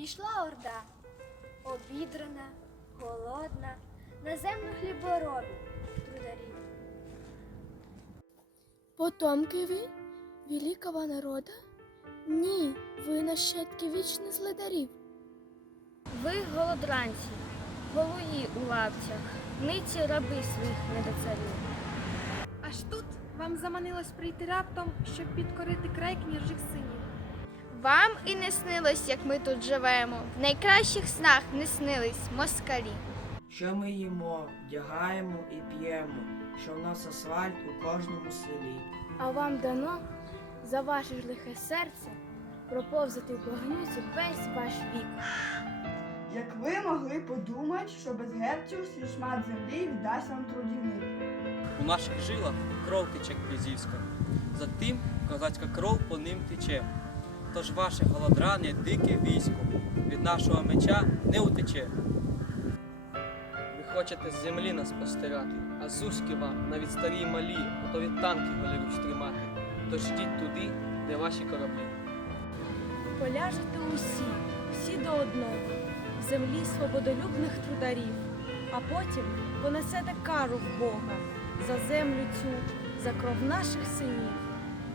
Пішла орда, обідрана, голодна, на землю хліборобів, трударів. Потомки ви великого народа? Ні, ви нащадки вічних зледарів. Ви голодранці, голуї у лапцях, ниці раби своїх недоцарів. Аж тут вам заманилось прийти раптом, щоб підкорити край княжих. Вам і не снилось, як ми тут живемо. В найкращих снах не снились москалі. Що ми їмо, вдягаємо і п'ємо, що в нас асфальт у кожному селі. А вам дано за ваше ж лихе серце проповзати в багнюці весь ваш вік. Як ви могли подумати, що без герців свій шмат землі віддасть вам трудівник? У наших жилах кров тече князівська, за тим козацька кров по ним тече. Тож ваше голодране дике військо від нашого меча не утече. Ви хочете з землі нас постирати, а зузьки вам навіть старі й малі, ото від танків голіруч тримати. Тож йдіть туди, де ваші кораблі. Поляжете усі, всі до одного, в землі свободолюбних трударів, а потім понесете кару в Бога за землю цю, за кров наших синів.